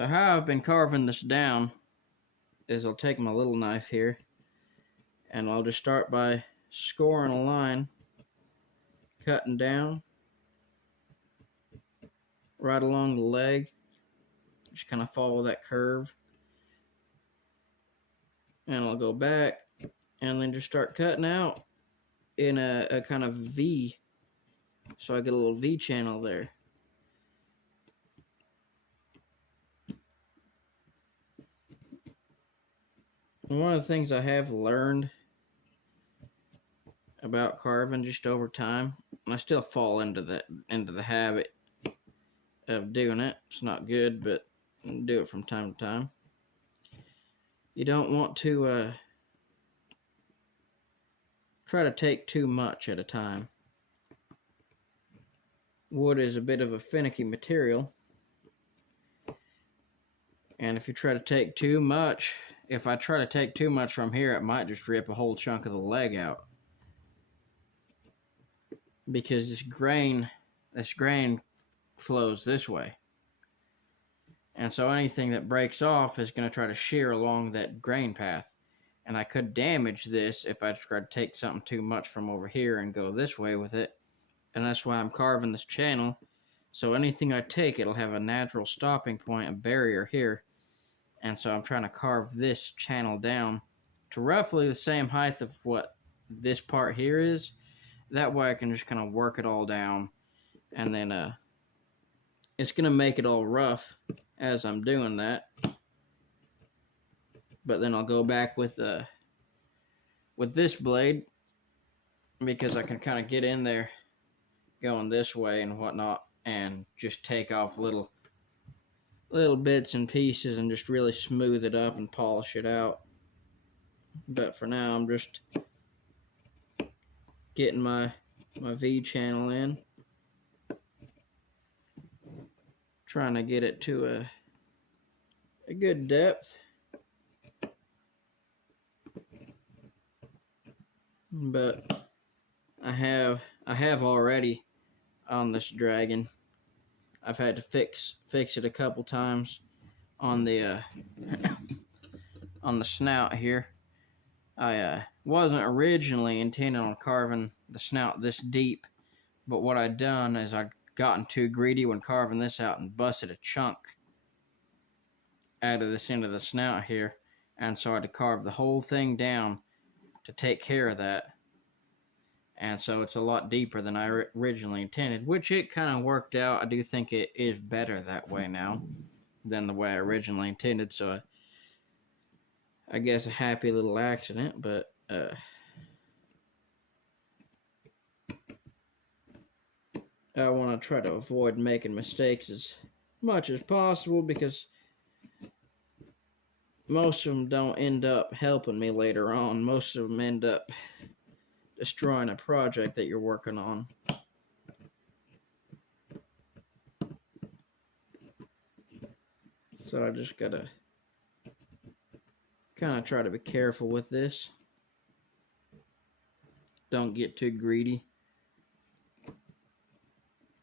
So how I've been carving this down is I'll take my little knife here and I'll just start by scoring a line, cutting down right along the leg. Just kind of follow that curve. And I'll go back and then just start cutting out in a kind of V. So I get a little V channel there. And one of the things I have learned about carving just over time, and I still fall into the habit of doing it. It's not good, but I do it from time to time. You don't want to try to take too much at a time. Wood is a bit of a finicky material, and if you try to take too much, if I try to take too much from here, it might just rip a whole chunk of the leg out, because this grain flows this way, and so anything that breaks off is going to try to shear along that grain path, and I could damage this if I try to take something too much from over here and go this way with it. And that's why I'm carving this channel, so anything I take, it'll have a natural stopping point, a barrier here. And so I'm trying to carve this channel down to roughly the same height of what this part here is. That way I can just kind of work it all down, and then it's gonna make it all rough as I'm doing that. But then I'll go back with this blade, because I can kind of get in there going this way and whatnot, and just take off little bits and pieces and just really smooth it up and polish it out. But for now, I'm just getting my V channel in, trying to get it to a good depth. But I have already on this dragon. I've had to fix it a couple times on the on the snout here. I wasn't originally intending on carving the snout this deep, but what I'd done is I'd gotten too greedy when carving this out and busted a chunk out of this end of the snout here, and so I had to carve the whole thing down to take care of that. And so it's a lot deeper than I originally intended, which it kind of worked out. I do think it is better that way now than the way I originally intended. So I guess a happy little accident, but I want to try to avoid making mistakes as much as possible, because most of them don't end up helping me later on. Most of them end up destroying a project that you're working on. So I just gotta kind of try to be careful with this. Don't get too greedy,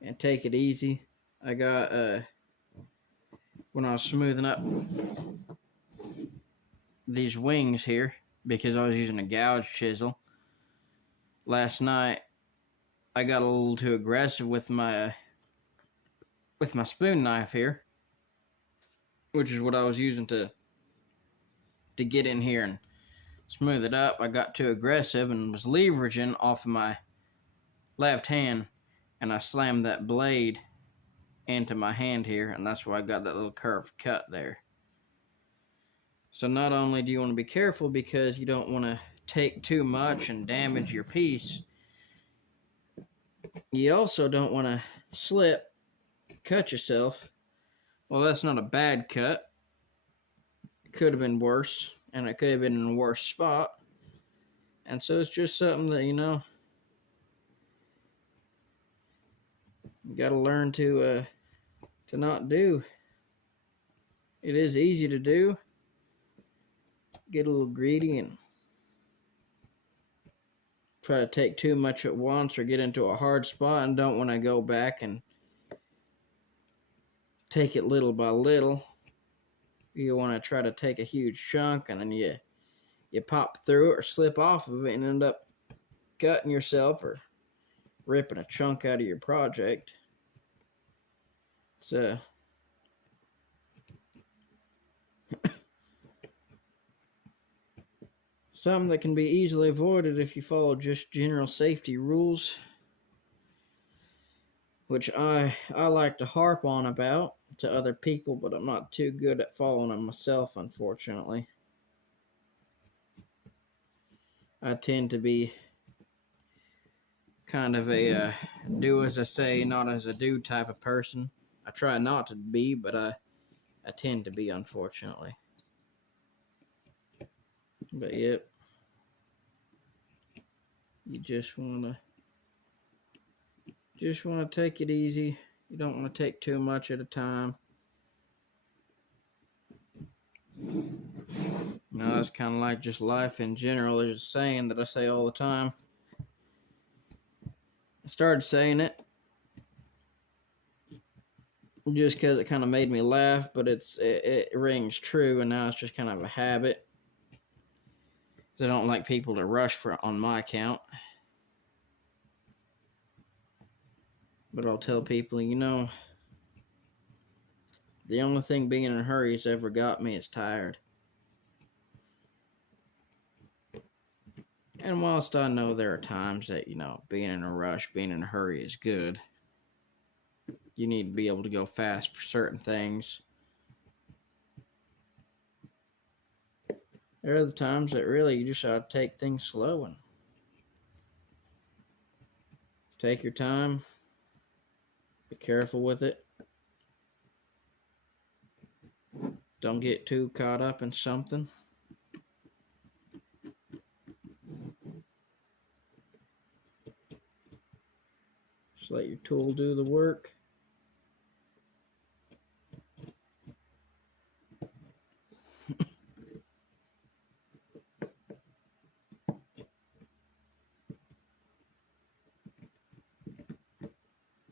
and take it easy. I got when I was smoothing up these wings here, because I was using a gouge chisel last night, I got a little too aggressive with my spoon knife here, which is what I was using to get in here and smooth it up. I got too aggressive and was leveraging off of my left hand, and I slammed that blade into my hand here, and that's why I got that little curved cut there. So not only do you want to be careful, because you don't want to take too much and damage your piece, you also don't want to slip, cut yourself. Well, that's not a bad cut. It could have been worse, and it could have been in a worse spot. And so it's just something that, you got to learn to not do. It is easy to do. Get a little greedy and try to take too much at once, or get into a hard spot and don't want to go back and take it little by little. you want to try to take a huge chunk and then you pop through it or slip off of it and end up cutting yourself or ripping a chunk out of your project. So something that can be easily avoided if you follow just general safety rules, which I like to harp on about to other people, but I'm not too good at following them myself, unfortunately. I tend to be kind of a do as I say, not as I do type of person. I try not to be, but I tend to be, unfortunately. But yep, you just wanna take it easy. You don't want to take too much at a time. No, it's kind of like just life in general. There's a saying that I say all the time. I started saying it just because it kind of made me laugh, but it rings true, and now it's just kind of a habit. I don't like people to rush on my account. But I'll tell people, the only thing being in a hurry has ever got me is tired. And whilst I know there are times that, being in a rush, being in a hurry is good, you need to be able to go fast for certain things. There are the times that really you just ought to take things slow and take your time, be careful with it. Don't get too caught up in something. Just let your tool do the work.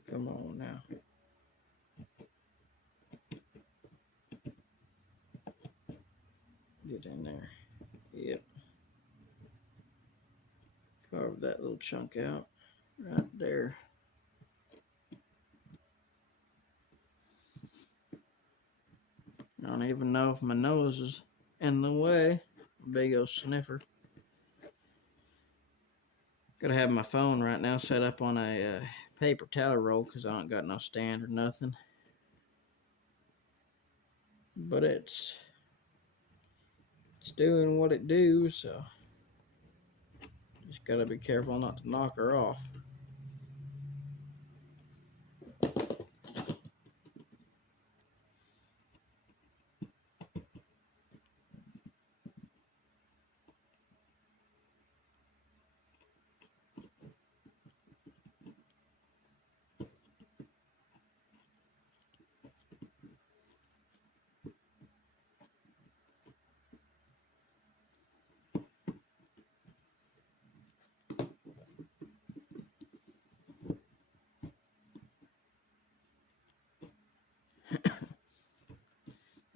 Come on now. Get in there. Yep. Carve that little chunk out right there. I don't even know if my nose is in the way. Big old sniffer. Gotta have my phone right now set up on a paper towel roll because I don't got no stand or nothing. But it's doing what it do, so just gotta be careful not to knock her off.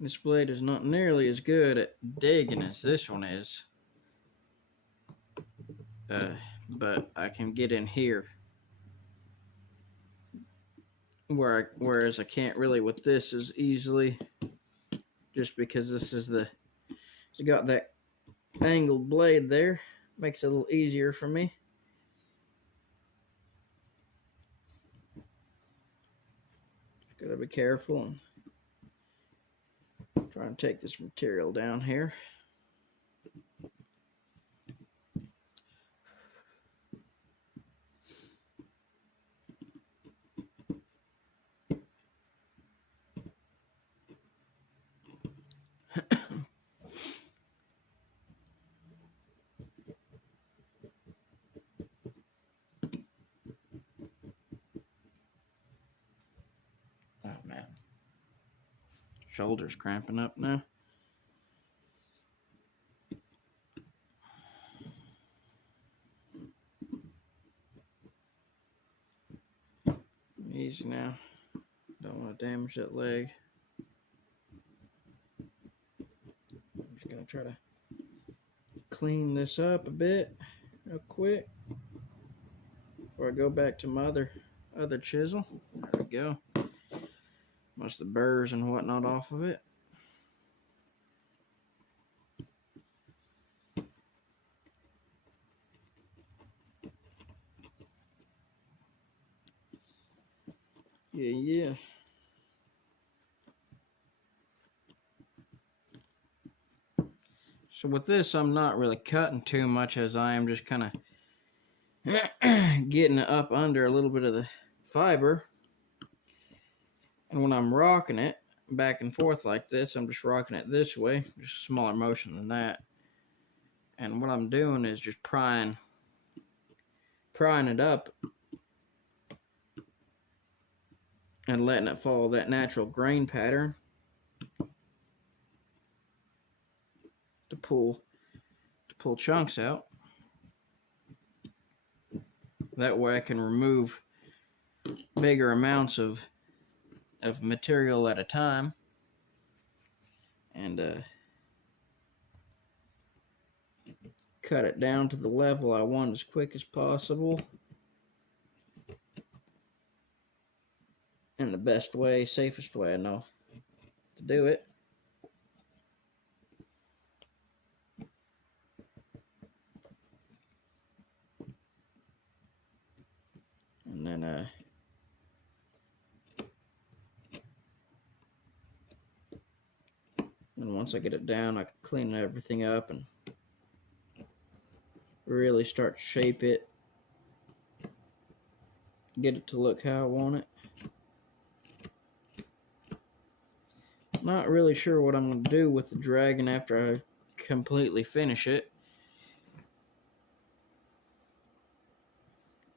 This blade is not nearly as good at digging as this one is. But I can get in here. Whereas I can't really with this as easily. Just because this is it's got that angled blade there. Makes it a little easier for me. Just gotta be careful and try and take this material down here. Oh man, shoulder's cramping up now. Easy now. Don't want to damage that leg. Just gonna try to clean this up a bit real quick before I go back to my other chisel. There we go. Most of the burrs and whatnot off of it. Yeah. So with this, I'm not really cutting too much, as I am just kind of getting it up under a little bit of the fiber. And when I'm rocking it back and forth like this, I'm just rocking it this way, just a smaller motion than that. And what I'm doing is just prying it up and letting it follow that natural grain pattern to pull chunks out. That way I can remove bigger amounts of material at a time, and cut it down to the level I want as quick as possible. And the best way, safest way I know to do it. And then once I get it down, I can clean everything up and really start to shape it, get it to look how I want it. Not really sure what I'm going to do with the dragon after I completely finish it.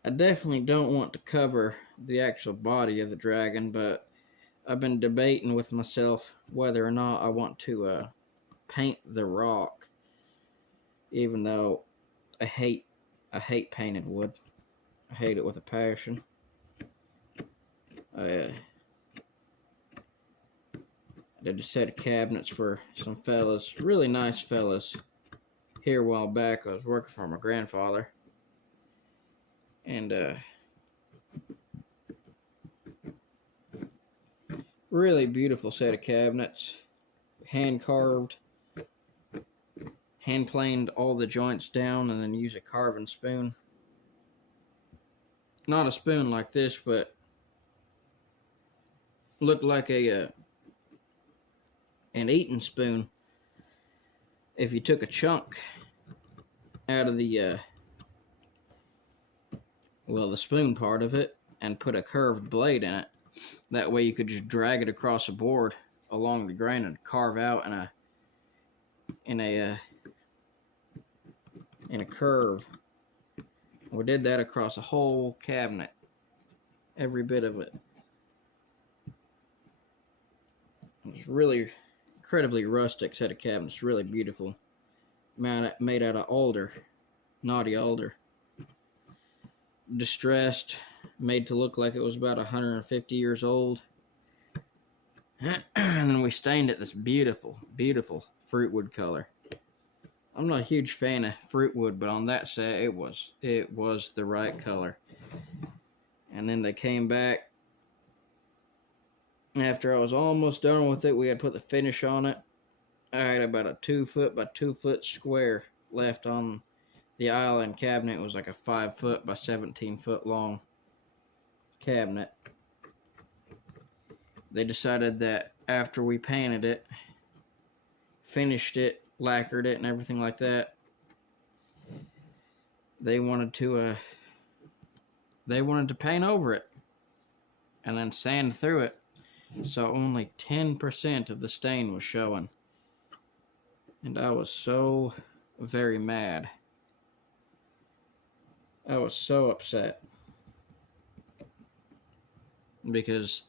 I definitely don't want to cover the actual body of the dragon, but I've been debating with myself whether or not I want to paint the rock, even though I hate painted wood. I hate it with a passion. I did a set of cabinets for some fellas, really nice fellas, here a while back. I was working for my grandfather, and really beautiful set of cabinets, hand carved, hand planed all the joints down, and then use a carving spoon. Not a spoon like this, but looked like an eating spoon. If you took a chunk out of the spoon part of it and put a curved blade in it, that way you could just drag it across the board along the grain and carve out in a curve. We did that across a whole cabinet, every bit of it. It was really incredibly rustic set of cabinets, really beautiful. Made out of alder, knotty alder. Distressed, made to look like it was about 150 years old. And then we stained it this beautiful, beautiful fruitwood color. I'm not a huge fan of fruitwood, but on that set, it was the right color. And then they came back. After I was almost done with it, we had put the finish on it. I had about a 2 foot by 2 foot square left on the island cabinet. It was like a 5 foot by 17 foot long cabinet. They decided that after we painted it, finished it, lacquered it, and everything like that, they wanted to paint over it and then sand through it, so only 10% of the stain was showing. And I was so very mad. I was so upset because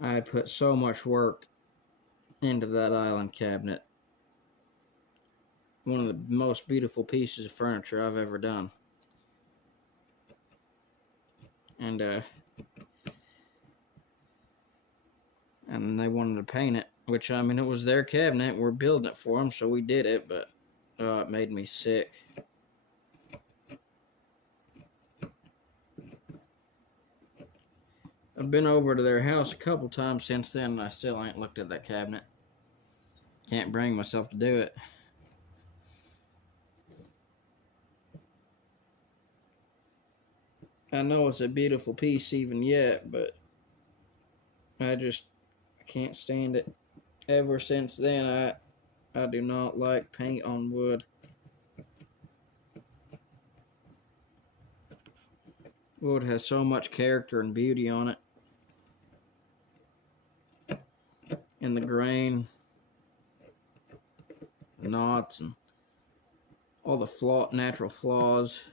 I put so much work into that island cabinet. One of the most beautiful pieces of furniture I've ever done. And they wanted to paint it Which, I mean, it was their cabinet. We're building it for them, so we did it, but it made me sick. I've been over to their house a couple times since then, and I still ain't looked at that cabinet. Can't bring myself to do it. I know it's a beautiful piece even yet, but I can't stand it. Ever since then, I do not like paint on wood. Wood has so much character and beauty on it. In the grain, the knots, and all the natural flaws,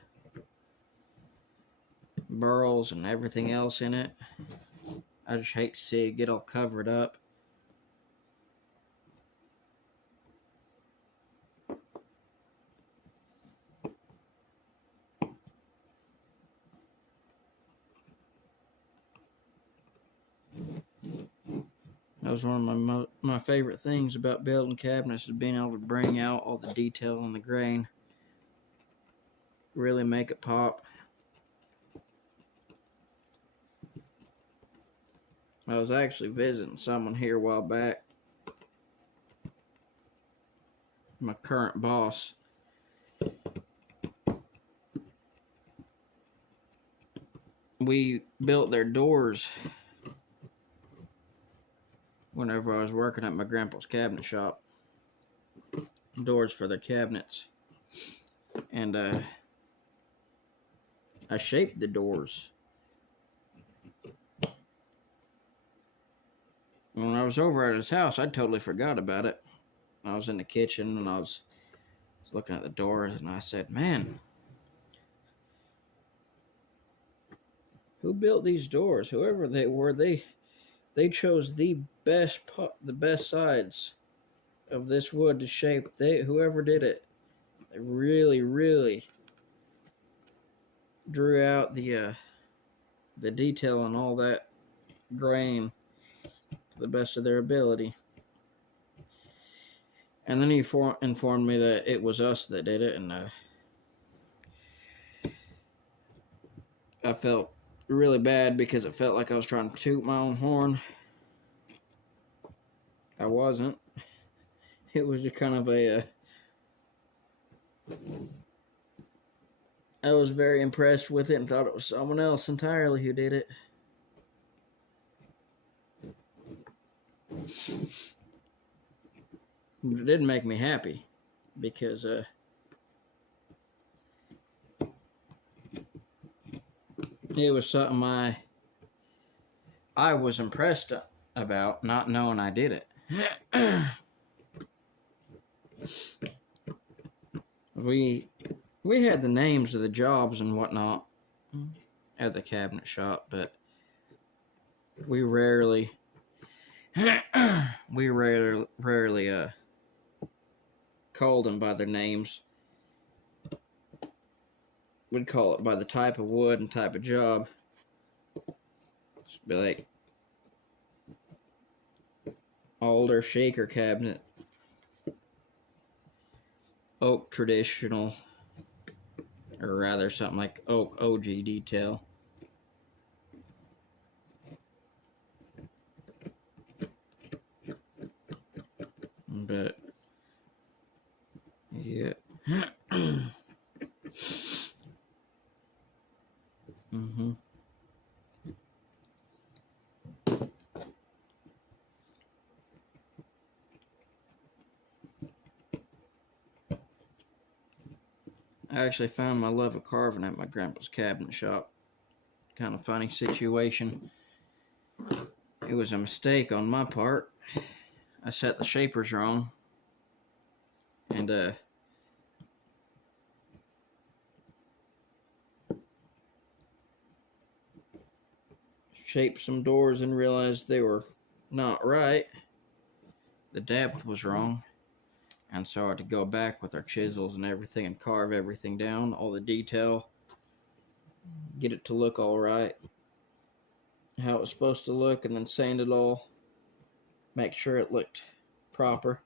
burls, and everything else in it. I just hate to see it get all covered up. That was one of my favorite things about building cabinets, is being able to bring out all the detail in the grain. Really make it pop. I was actually visiting someone here a while back. My current boss. We built their doors whenever I was working at my grandpa's cabinet shop. Doors for their cabinets. And I shaped the doors. When I was over at his house, I totally forgot about it. I was in the kitchen and I was looking at the doors, and I said, man, who built these doors? Whoever they were, they chose the best sides of this wood to shape. Whoever did it, they really drew out the detail and all that grain to the best of their ability. And then he informed me that it was us that did it, and I felt really bad because it felt like I was trying to toot my own horn. I wasn't. It was just kind of I was very impressed with it and thought it was someone else entirely who did it. But it didn't make me happy because it was something I was impressed about, not knowing I did it. We had the names of the jobs and whatnot at the cabinet shop, but we rarely called them by their names. We'd call it by the type of wood and type of job. Just be like alder shaker cabinet, oak traditional, or rather something like oak OG detail. But yeah. I actually found my love of carving at my grandpa's cabinet shop. Kind of funny situation. It was a mistake on my part. I set the shapers wrong. And shaped some doors and realized they were not right. The depth was wrong. And so I had to go back with our chisels and everything and carve everything down, all the detail, get it to look all right, how it was supposed to look, and then sand it all. make sure it looked proper.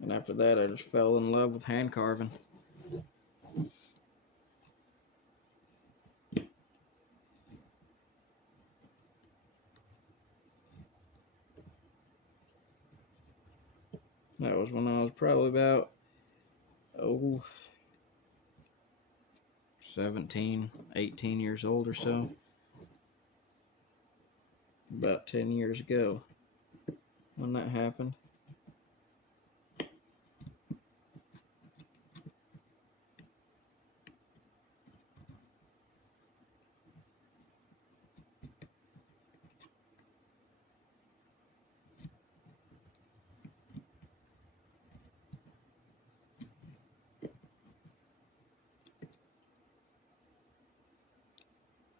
And after that, I just fell in love with hand carving. That was when I was probably about, 17, 18 years old or so. About 10 years ago when that happened.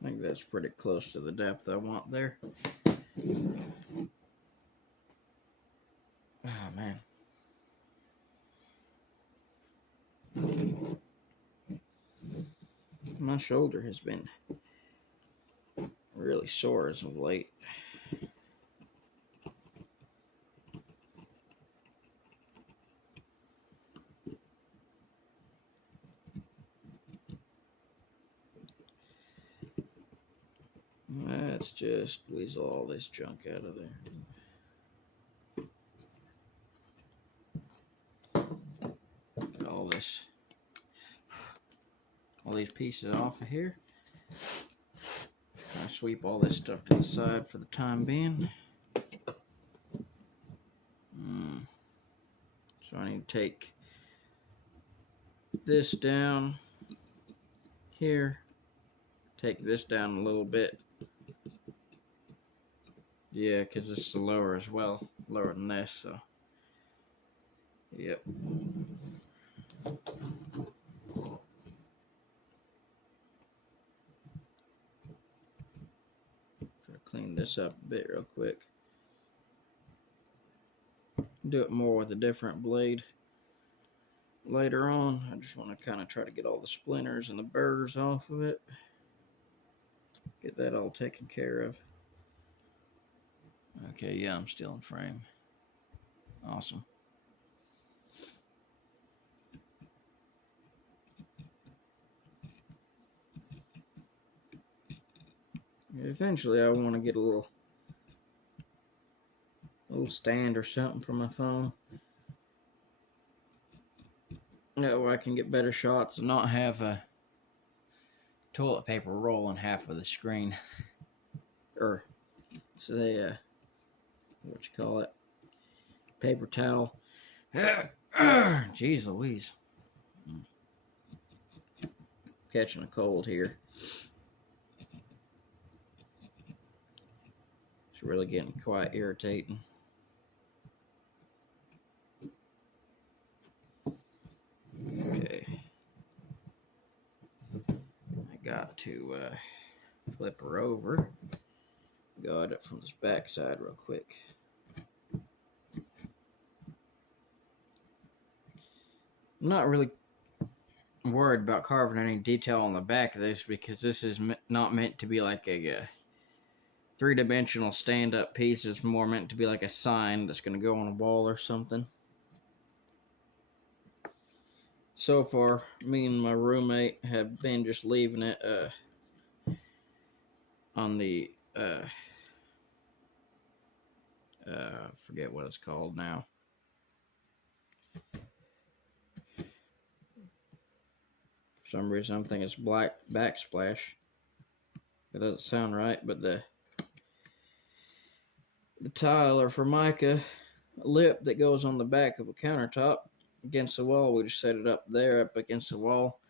I think that's pretty close to the depth I want there. Oh, man. My shoulder has been really sore as of late. Let's just weasel all this junk out of there. Get all these pieces off of here. I sweep all this stuff to the side for the time being. So I need to take this down here, take this down a little bit. Yeah, because this is lower as well, lower than this, so yep. Try to clean this up a bit real quick. Do it more with a different blade later on. I just want to kind of try to get all the splinters and the burrs off of it. Get that all taken care of. Okay, yeah, I'm still in frame. Awesome. Eventually, I want to get a little stand or something for my phone. That way I can get better shots and not have a toilet paper roll in half of the screen. Or say, what you call it? Paper towel. Jeez Louise. Catching a cold here. It's really getting quite irritating. Okay. I got to flip her over. Go at it from this back side real quick. I'm not really worried about carving any detail on the back of this because this is not meant to be like a three-dimensional stand-up piece. It's more meant to be like a sign that's going to go on a wall or something. So far, me and my roommate have been just leaving it on the forget what it's called now. For some reason, I'm thinking it's black backsplash. It doesn't sound right, but the tile or formica lip that goes on the back of a countertop against the wall, we just set it up there, up against the wall,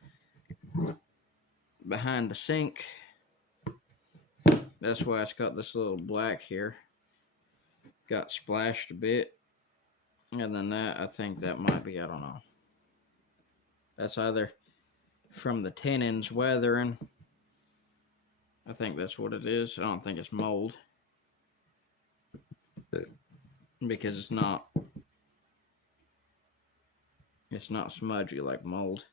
behind the sink. That's why it's got this little black here. Got splashed a bit. And then that, I think that might be, I don't know. That's either from the tenons weathering. I think that's what it is. I don't think it's mold. Because it's not smudgy like mold.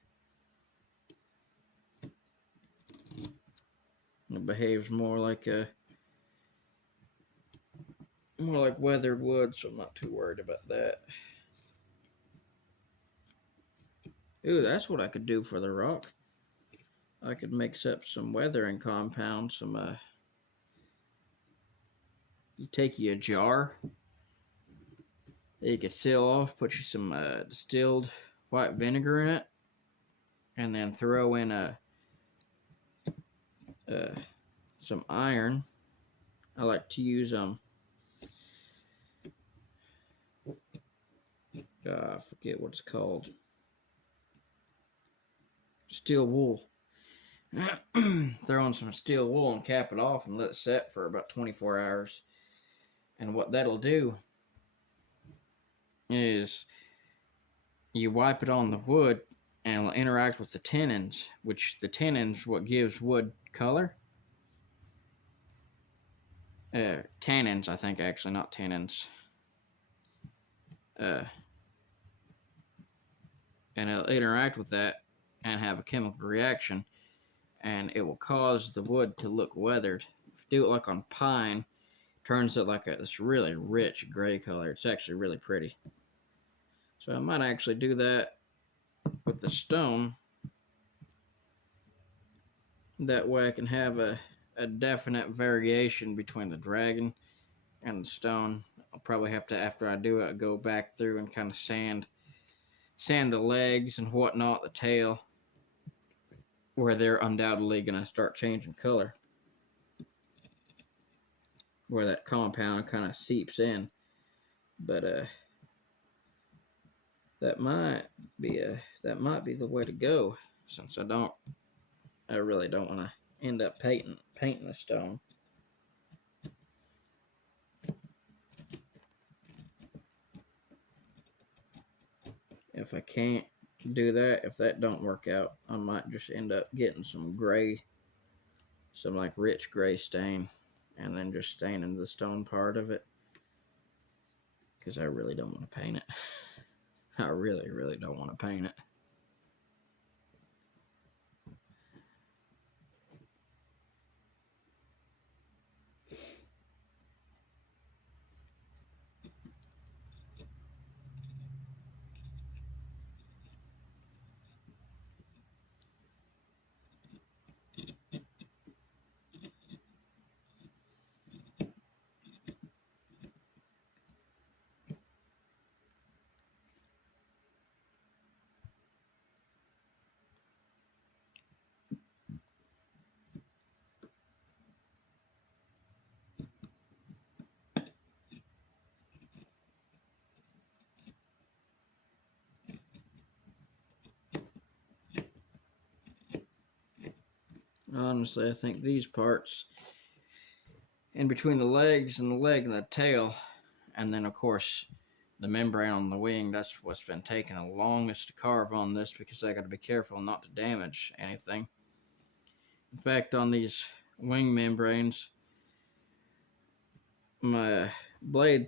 It behaves more like a more like weathered wood, so I'm not too worried about that. Ooh, that's what I could do for the rock. I could mix up some weathering compound, you take you a jar that you could seal off, put you some distilled white vinegar in it, and then throw in uh, some iron. I like to use I forget what it's called, steel wool. Throw on some steel wool and cap it off and let it set for about 24 hours. And what that'll do is you wipe it on the wood and it'll interact with the tannins, which the tannins what gives wood color. Tannins, I think, actually, not tannins. And it'll interact with that and have a chemical reaction, and it will cause the wood to look weathered. If you do it like on pine, it turns it like this really rich gray color. It's actually really pretty. So I might actually do that with the stone. That way I can have a definite variation between the dragon and the stone. I'll probably have to, after I do it, go back through and kind of sand the legs and whatnot, the tail, where they're undoubtedly going to start changing color, where that compound kind of seeps in. But that might be the way to go, since I really don't want to end up painting the stone. If I can't do that, if that don't work out, I might just end up getting some gray, some like rich gray stain, and then just staining the stone part of it, because I really don't want to paint it. I really, really don't want to paint it. Honestly, I think these parts in between the legs and the leg and the tail, and then of course the membrane on the wing, that's what's been taking the longest to carve on this, because I got to be careful not to damage anything. In fact, on these wing membranes, my blade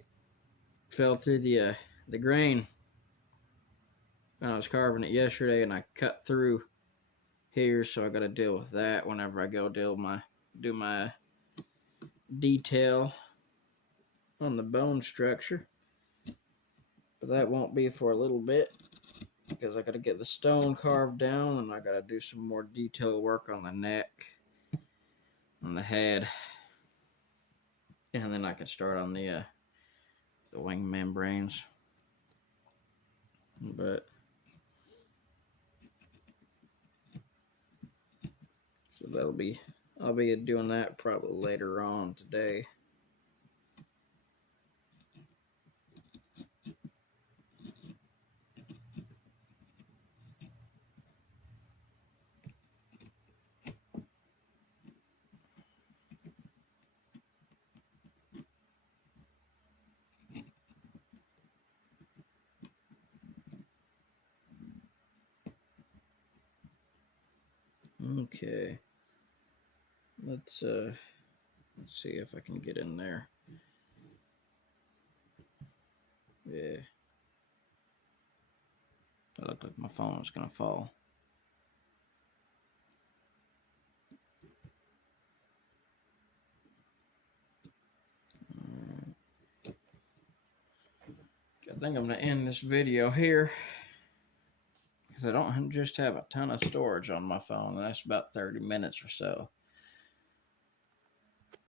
fell through the grain when I was carving it yesterday, and I cut through here, so I got to deal with that whenever I go do my detail on the bone structure. But that won't be for a little bit, because I got to get the stone carved down, and I got to do some more detail work on the neck, on the head, and then I can start on the wing membranes. But so I'll be doing that probably later on today. Okay. Let's see if I can get in there. Yeah. It looked like my phone was gonna fall. Alright. I think I'm going to end this video here because I don't just have a ton of storage on my phone, and that's about 30 minutes or so.